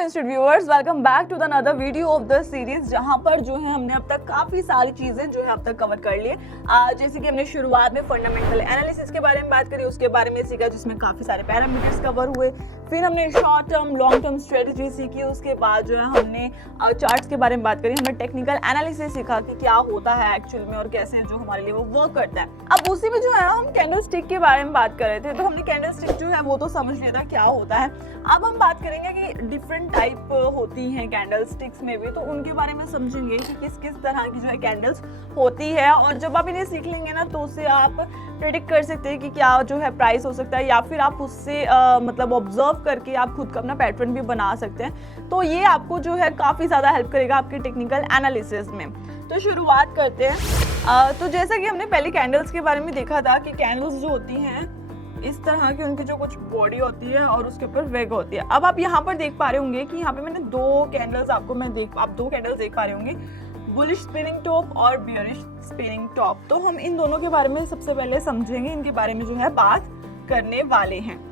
Instant viewers, welcome back to the another video of the series, जहां पर जो है हमने अब तक काफी सारी चीजें जो है अब तक कवर कर ली। जैसे कि हमने शुरुआत में फंडामेंटल एनालिसिस के बारे में बात करी, उसके बारे में सीखा जिसमें काफी सारे पैरामीटर्स कवर हुए। फिर हमने short term long term strategy सीखी। उसके बाद जो है हमने चार्ट्स के बारे में बात करी। हमने टेक्निकल एनालिसिस सीखा कि क्या होता है एक्चुअल में और कैसे जो हमारे लिए वो वर्क करता है। अब उसी में जो है हम कैंडल स्टिक के बारे में बात कर रहे थे, तो हमने कैंडल स्टिक जो है वो तो समझ लिया था क्या होता है। अब हम बात करेंगे कि डिफरेंट टाइप होती हैं कैंडल स्टिक्स में भी, तो उनके बारे में समझेंगे कि किस किस तरह की जो है कैंडल्स होती है। और जब आप इन्हें सीख लेंगे ना, तो उससे आप प्रेडिक्ट कर सकते हैं कि क्या जो है प्राइस हो सकता है, या फिर आप उससे मतलब ऑब्जर्व करके आप खुद का अपना पैटर्न भी बना सकते हैं। तो ये आपको जो है काफ़ी ज़्यादा हेल्प करेगा आपके टेक्निकल एनालिसिस में। तो शुरुआत करते हैं। तो जैसा कि हमने पहले कैंडल्स के बारे में देखा था कि कैंडल्स जो होती हैं इस तरह की, उनकी जो कुछ बॉडी होती है और उसके ऊपर वेग होती है। अब आप यहाँ पर देख पा रहे होंगे कि यहाँ पे मैंने दो कैंडल्स आप दो कैंडल्स देख पा रहे होंगे, बुलिश स्पिनिंग टॉप और बियरिश स्पिनिंग टॉप। तो हम इन दोनों के बारे में सबसे पहले समझेंगे, इनके बारे में जो है बात करने वाले हैं।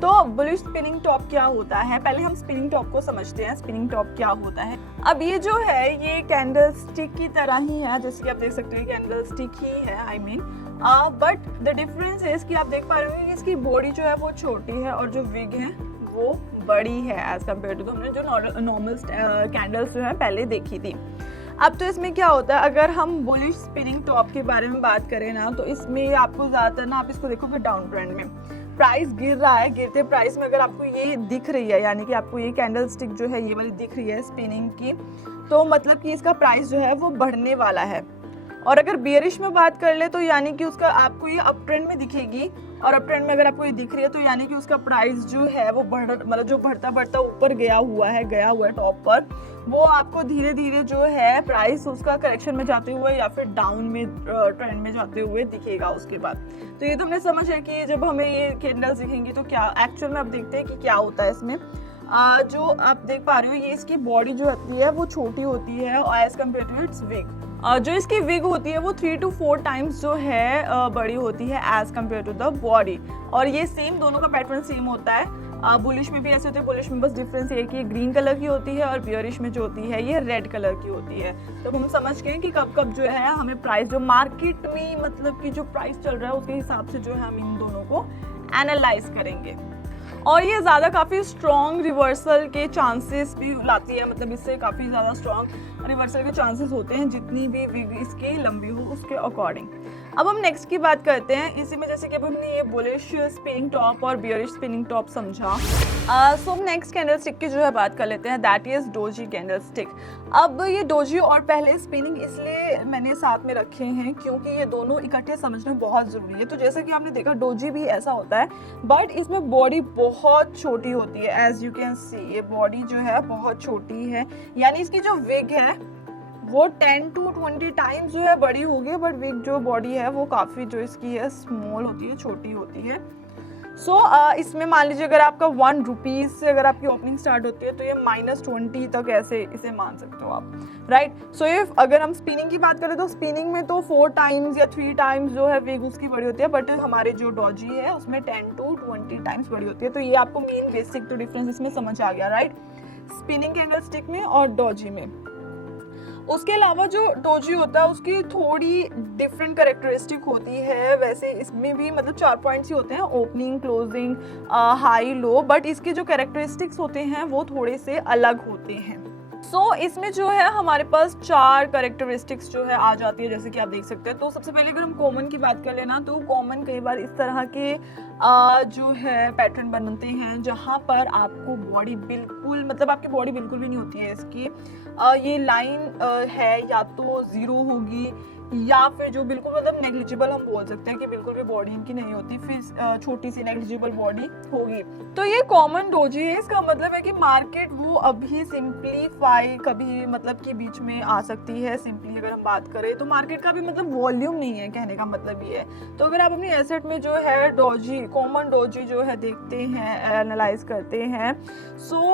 तो बुलिश स्पिनिंग टॉप क्या होता है, पहले हम स्पिनिंग टॉप को समझते हैं। स्पिनिंग टॉप क्या होता है? अब ये जो है ये कैंडल स्टिक की तरह ही है, जैसे कि आप देख सकते हैं कैंडल स्टिक ही है बट द डिफरेंस है कि आप देख पा रहे हो कि इसकी बॉडी जो है वो छोटी है और जो विग है वो बड़ी है एज कम्पेयर टू हमने जो नॉर्मल कैंडल्स जो है पहले देखी थी। अब तो इसमें क्या होता है, अगर हम बुलिश स्पिनिंग टॉप के बारे में बात करें ना, तो इसमें आपको ज़्यादातर ना आप इसको देखोगे डाउन ट्रेंड में प्राइस गिर रहा है। गिरते प्राइस में अगर आपको ये दिख रही है, यानी कि आपको ये कैंडल स्टिक जो है ये वाली दिख रही है स्पिनिंग की, तो मतलब कि इसका प्राइस जो है वो बढ़ने वाला है। और अगर बियरिश में बात कर ले, तो यानी कि उसका आपको ये अप ट्रेंड में दिखेगी, और अप ट्रेंड में अगर आपको ये दिख रही है तो यानी कि उसका प्राइस जो है वो मतलब जो बढ़ता बढ़ता ऊपर गया हुआ है टॉप पर, वो आपको धीरे धीरे जो है प्राइस उसका करेक्शन में जाते हुए या फिर डाउन में ट्रेंड में जाते हुए दिखेगा उसके बाद। तो ये तो हमने समझ है कि जब हमें ये कैंडल्स दिखेंगी तो क्या एक्चुअल में आप देखते हैं कि क्या होता है इसमें। जो आप देख पा रहे हो ये इसकी बॉडी जो होती है वो छोटी होती है as compare to its wing. जो इसकी विग होती है वो 3 to 4 टाइम्स जो है बड़ी होती है as compare to the body. और ये सेम दोनों का पैटर्न सेम होता है। बुलिश में भी ऐसे होते हैं, बुलिश में बस डिफरेंस ये है कि ये ग्रीन कलर की होती है और बियरिश में जो होती है ये रेड कलर की होती है। तो हम समझ गए कि कब कब जो है हमें प्राइस जो मार्केट में मतलब कि जो प्राइस चल रहा है उसके हिसाब से जो है हम इन दोनों को एनालाइज करेंगे। और ये ज़्यादा काफ़ी स्ट्रॉन्ग रिवर्सल के चांसेस भी लाती है, मतलब इससे काफ़ी ज़्यादा स्ट्रॉन्ग रिवर्सल के चांसेस होते हैं जितनी भी विग इसकी लंबी हो उसके अकॉर्डिंग। अब हम नेक्स्ट की बात करते हैं। इसी में जैसे कि अब हमने ये बुलिश स्पिनिंग टॉप और बियरिश स्पिनिंग टॉप समझा, सो हम नेक्स्ट कैंडल स्टिक की जो है बात कर लेते हैं, that is doji candle stick. अब ये डोजी और पहले स्पिनिंग इसलिए मैंने साथ में रखे हैं क्योंकि ये दोनों इकट्ठे समझना बहुत ज़रूरी है। तो जैसा कि आपने देखा डोजी भी ऐसा होता है, बट इसमें बॉडी बहुत छोटी होती है। एज यू कैन सी ये बॉडी जो है बहुत छोटी है, यानी इसकी जो विग है वो 10 to 20 टाइम्स जो है बड़ी होगी, बट विग जो बॉडी है वो काफ़ी जो इसकी है स्मॉल होती है, छोटी होती है। इसमें मान लीजिए अगर आपका 1 रुपीज़ से अगर आपकी ओपनिंग स्टार्ट होती है तो ये -20 तक ऐसे इसे मान सकते हो आप, राइट। अगर हम स्पिनिंग की बात करें तो स्पिनिंग में तो 4 टाइम्स या 3 टाइम्स जो है विग उसकी बड़ी होती है, बट हमारे जो डोजी है उसमें 10 to 20 टाइम्स बड़ी होती है। तो ये आपको मेन बेसिक तो डिफरेंस इसमें समझ आ गया, राइट, स्पिनिंग कैंडल स्टिक में और डोजी में। उसके अलावा जो डोजी होता है उसकी थोड़ी डिफरेंट कैरेक्टरिस्टिक होती है। वैसे इसमें भी मतलब 4 पॉइंट्स ही होते हैं, opening, closing, high, low, but इसके जो कैरेक्टरिस्टिक्स होते हैं वो थोड़े से अलग होते हैं। इसमें जो है हमारे पास 4 कैरेक्टरिस्टिक्स जो है आ जाती है, जैसे कि आप देख सकते हैं। तो सबसे पहले अगर हम कॉमन की बात कर लेना, तो कॉमन कई बार इस तरह के जो है पैटर्न बनते हैं जहाँ पर आपको बॉडी बिल्कुल मतलब आपकी बॉडी बिल्कुल भी नहीं होती है इसकी। ये लाइन है या तो 0 होगी या फिर जो बिल्कुल मतलब नेग्लिजिबल हम बोल सकते हैं कि बिल्कुल भी बॉडी इनकी नहीं होती, फिर छोटी सी नेग्लिजिबल बॉडी होगी। तो ये कॉमन डोजी है। इसका मतलब है कि मार्केट वो अभी सिंप्लीफाई कभी मतलब कि बीच में आ सकती है। सिंपली अगर हम बात करें तो मार्केट का भी मतलब वॉल्यूम नहीं है, कहने का मतलब ये है। तो अगर आप अपनी एसेट में जो है डोजी, कॉमन डोजी जो है देखते हैं, एनालाइज करते हैं,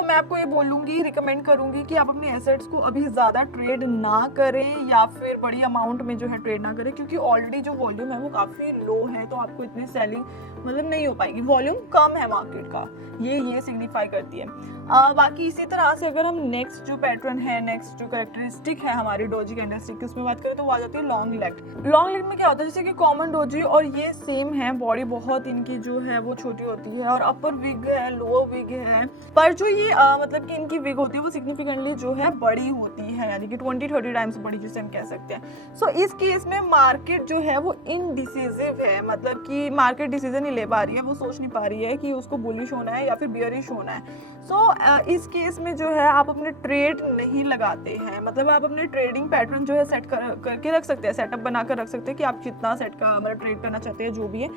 मैं आपको ये बोलूँगी, रिकमेंड करूँगी कि आप अपनी एसेट्स को अभी ज़्यादा ट्रेड ना करें या फिर बड़ी अमाउंट में जो जो है ट्रेड ना करें, क्योंकि ऑलरेडी जो वॉल्यूम है वो काफ़ी लो है, तो आपको इतनी सेलिंग मतलब नहीं हो पाएगी, वॉल्यूम कम है मार्केट का, ये सिग्निफाई करती है। बाकी इसी तरह से अगर हम नेक्स्ट जो पैटर्न है, नेक्स्ट जो कैरेक्टरिस्टिक है हमारी डोजी कैंडलस्टिक की, उसमें बात करें तो वो आ जाती है लॉन्ग लेग। लॉन्ग लेग में क्या होता है, जैसे कि कॉमन डोजी और ये सेम है, बॉडी बहुत इनकी जो है वो छोटी होती है और अपर विग है, लोअर विग है, पर जो ये मतलब कि इनकी विग होती है वो सिग्निफिकेंटली जो है बड़ी होती है, यानी कि 20-30 टाइम्स बड़ी जिसे हम कह सकते हैं। सो इस केस में मार्केट जो है वो इनडिसिसिव है, मतलब कि मार्केट डिसीजन नहीं ले पा रही है, वो सोच नहीं पा रही है कि उसको बुलिश होना है या फिर बियरिश होना है। सो इस केस में जो है आप अपने ट्रेड नहीं लगाते हैं, मतलब आप अपने ट्रेडिंग पैटर्न जो है सेट करके रख सकते हैं, सेटअप बनाकर रख सकते हैं कि आप कितना सेट का मतलब ट्रेड करना चाहते हैं जो भी है,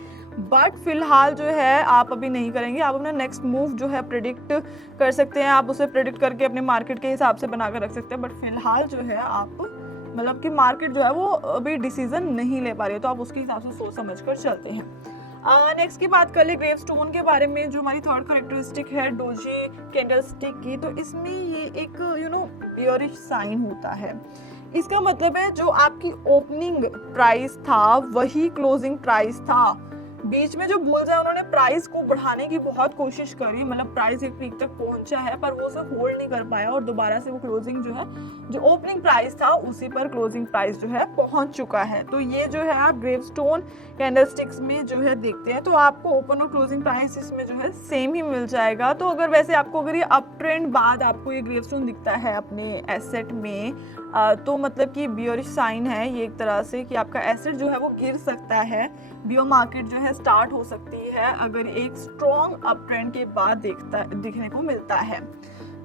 बट फिलहाल जो है आप अभी नहीं करेंगे। आप अपना नेक्स्ट मूव जो है प्रेडिक्ट कर सकते हैं, आप उसे प्रेडिक्ट करके अपने मार्केट के हिसाब से बनाकर रख सकते हैं, बट फिलहाल जो है आप मतलब कि मार्केट जो है वो अभी डिसीजन नहीं ले पा रही है, तो आप उसके हिसाब से सोच समझ कर चलते हैं। नेक्स्ट की बात कर ले ग्रेवस्टोन के बारे में, जो हमारी थर्ड कैरेक्टरिस्टिक है डोजी कैंडलस्टिक की, तो इसमें ये एक बियरिश साइन होता है। इसका मतलब है जो आपकी ओपनिंग प्राइस था वही क्लोजिंग प्राइस था, बीच में जो बुल्स है उन्होंने प्राइस को बढ़ाने की बहुत कोशिश करी, मतलब प्राइस एक पीक तक पहुंचा है पर वो उसे होल्ड नहीं कर पाया और दोबारा से वो क्लोजिंग जो है जो ओपनिंग प्राइस था उसी पर क्लोजिंग प्राइस जो है पहुंच चुका है। तो ये जो है आप ग्रेवस्टोन कैंडलस्टिक्स में जो है देखते हैं तो आपको ओपन और क्लोजिंग प्राइस इसमें जो है सेम ही मिल जाएगा। तो अगर वैसे आपको अगर ये अप ट्रेंड बाद आपको ये ग्रेवस्टोन दिखता है अपने एसेट में, तो मतलब कि बियरिश साइन है ये एक तरह से कि आपका एसेट जो है वो गिर सकता है, बियर मार्केट जो है स्टार्ट हो सकती है अगर एक स्ट्रॉन्ग अप ट्रेंड के बाद दिखने को मिलता है,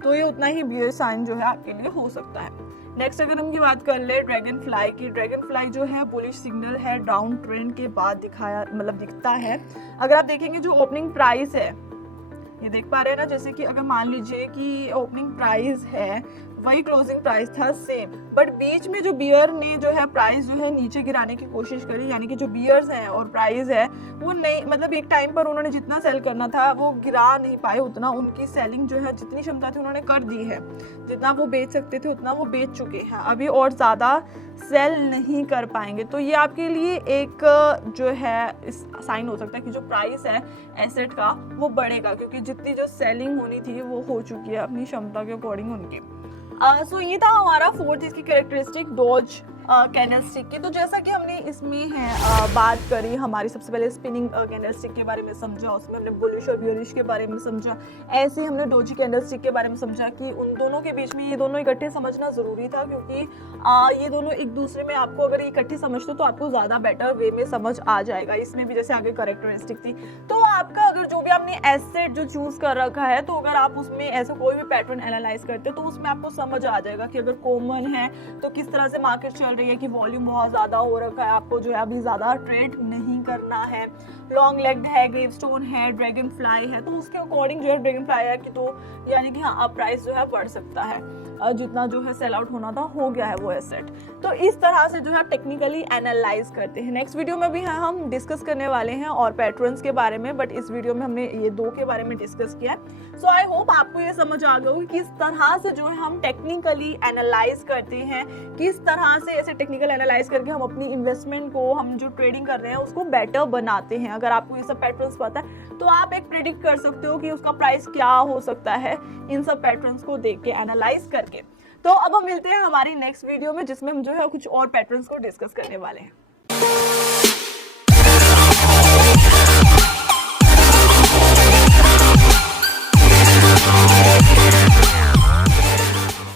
तो ये उतना ही बियरिश साइन जो है आपके लिए हो सकता है। नेक्स्ट अगर हम की बात कर ले ड्रैगन फ्लाई की, ड्रैगन फ्लाई जो है बुलिश सिग्नल है, डाउन ट्रेंड के बाद दिखता है। अगर आप देखेंगे जो ओपनिंग प्राइस है ये देख पा रहे हैं ना, जैसे कि अगर मान लीजिए कि ओपनिंग प्राइस है वही क्लोजिंग प्राइस था सेम, बट बीच में जो बियर ने जो है प्राइस जो है नीचे गिराने की कोशिश करी, यानी कि जो बियर्स हैं और प्राइस है वो नहीं, मतलब एक टाइम पर उन्होंने जितना सेल करना था वो गिरा नहीं पाए उतना, उनकी सेलिंग जो है जितनी क्षमता थी उन्होंने कर दी है, जितना वो बेच सकते थे उतना वो बेच चुके हैं, अभी और ज़्यादा सेल नहीं कर पाएंगे। तो ये आपके लिए एक जो है साइन हो सकता है कि जो प्राइस है एसेट का वो बढ़ेगा, क्योंकि जितनी जो सेलिंग होनी थी वो हो चुकी है अपनी क्षमता के अकॉर्डिंग उनकी। सो ये था हमारा फोर्थ इसकी कैरेक्टरिस्टिक डॉज कैंडलस्टिक की। तो जैसा कि हमने इसमें है बात करी, हमारी सबसे पहले स्पिनिंग कैंडलस्टिक के बारे में समझा, उसमें हमने बुलिश और बियरिश के बारे में समझा, ऐसे ही हमने डोजी कैंडलस्टिक के बारे में समझा कि उन दोनों के बीच में ये दोनों इकट्ठे समझना ज़रूरी था, क्योंकि ये दोनों एक दूसरे में आपको अगर इकट्ठे समझते तो आपको ज़्यादा बेटर वे में समझ आ जाएगा। इसमें भी जैसे आगे कैरेक्टरिस्टिक थी, तो आपका अगर जो भी आपने एसेट जो चूज़ कर रखा है, तो अगर आप उसमें ऐसा कोई भी पैटर्न एनालाइज करते तो उसमें आपको समझ आ जाएगा कि अगर कॉमन है तो किस तरह से मार्केट चल रही है, कि वॉल्यूम बहुत ज़्यादा हो रखा है, आपको जो है अभी ज़्यादा ट्रेड नहीं करना है, लॉन्ग लेग है, ग्रेवस्टोन है, ड्रैगन फ्लाई है, तो उसके अकॉर्डिंग जो है ड्रैगन फ्लाई है कि तो यानी कि हाँ अब प्राइस जो है बढ़ सकता है, जितना जो है सेल आउट होना था हो गया है वो एसेट। तो इस तरह से जो है टेक्निकली एनालाइज करते हैं। नेक्स्ट वीडियो में भी है हम डिस्कस करने वाले हैं और पैटर्न्स के बारे में, बट इस वीडियो में हमने ये दो के बारे में डिस्कस किया है। सो आई होप आपको ये समझ आ गया होगा किस तरह से जो है हम टेक्निकली एनालाइज करते हैं, किस तरह से ऐसे टेक्निकल एनालाइज करके हम अपनी इन्वेस्टमेंट को, हम जो ट्रेडिंग कर रहे हैं उसको बेटर बनाते हैं। अगर आपको ये सब पैटर्न्स पता है तो आप एक प्रेडिक्ट कर सकते हो कि उसका प्राइस क्या हो सकता है इन सब पैटर्न्स को देख के, एनालाइज करके। तो अब हम मिलते हैं हमारी नेक्स्ट वीडियो में, जिसमें हम जो है कुछ और पैटर्न्स को डिस्कस करने वाले हैं।